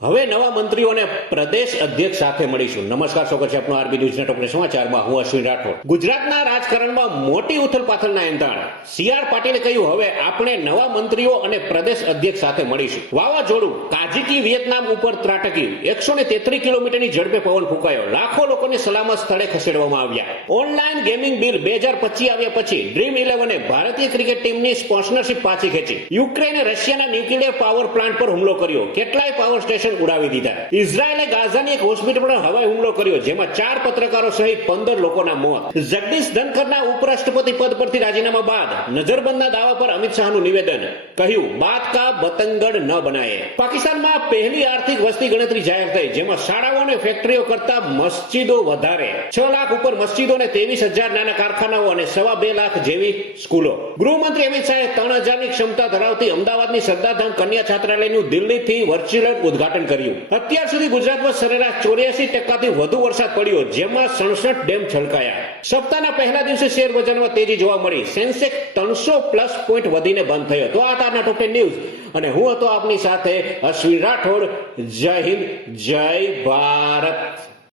હવે નવા મંત્રીઓ અને પ્રદેશ અધ્યક્ષ સાથે મળીશું. નમસ્કાર, સ્વાગત છે આપનું આરબી ન્યૂઝ નેટવર્ક સમાચારમાં. હું અશ્વિન રાઠોડ. ગુજરાતના રાજકારણમાં મોટી ઉથલપાથલના એંધાણ. સી.આર. પાટીલે કહ્યું, હવે આપણે નવા મંત્રીઓ અને પ્રદેશ અધ્યક્ષ સાથે મળીશું. વાવાઝોડું કાઝીકી વિયેતનામ ઉપર ત્રાટક્યું. 133 કિલોમીટરની ઝડપે પવન ફૂંકાયો. લાખો લોકોને સલામત સ્થળે ખસેડવામાં આવ્યા. ઓનલાઈન ગેમિંગ બિલ 2025 આવ્યા પછી ડ્રીમ 11એ ભારતીય ક્રિકેટ ટીમની સ્પોન્સરશિપ પાછી ખેંચી. યુક્રેને રશિયાના ન્યુક્લિયર પાવર પ્લાન્ટ પર હુમલો કર્યો. કેટલાય પાવર સ્ટેશન ઉડાવી દીધા. ઇઝરાયેલે ગાઝાની એક હોસ્પિટલ પર હવાઈ હુમલો કર્યો, જેમાં 4 પત્રકારો સહિત 15 લોકોના મોત. જગદીશ ધનખડના ઉપરાષ્ટ્રપતિ પદ પરથી રાજીનામા બાદ નજરબંધના દાવા પર અમિત શાહનું નિવેદન. કહ્યું, બાત કા બતંગડ ન બનાયે. પાકિસ્તાનમાં પહેલી આર્થિક વસ્તી ગણતરી જાહેર થઈ, જેમાં શાળાઓ અને ફેક્ટરીઓ કરતા મસ્જિદો વધારે. 6 લાખ ઉપર મસ્જિદો અને 23,000 નાના કારખાનાઓ અને 2.25 લાખ જેવી સ્કૂલો. ગૃહમંત્રી અમિત શાહે 3,000ની ક્ષમતા ધરાવતી અમદાવાદની સરદારધામ કન્યા છાત્રાલયનું દિલ્હીથી વર્ચ્યુઅલ ઉદ્ઘાટન કર્યું. અત્યાર સુધી ગુજરાતમાં સરેરાશ 84% વધુ વરસાદ પડ્યો, જેમાં 67 ડેમ છલકાયા. સપ્તાહના પહેલા દિવસે શેર બજારમાં તેજી જોવા મળી. સેન્સેક્સ 300+ પોઈન્ટ વધીને બંધ થયો. તો આ તારના ટોપ 10 ન્યૂઝ અને હું હતો આપની સાથે અશ્વિન રાઠોડ. જય હિન્દ, જય ભારત.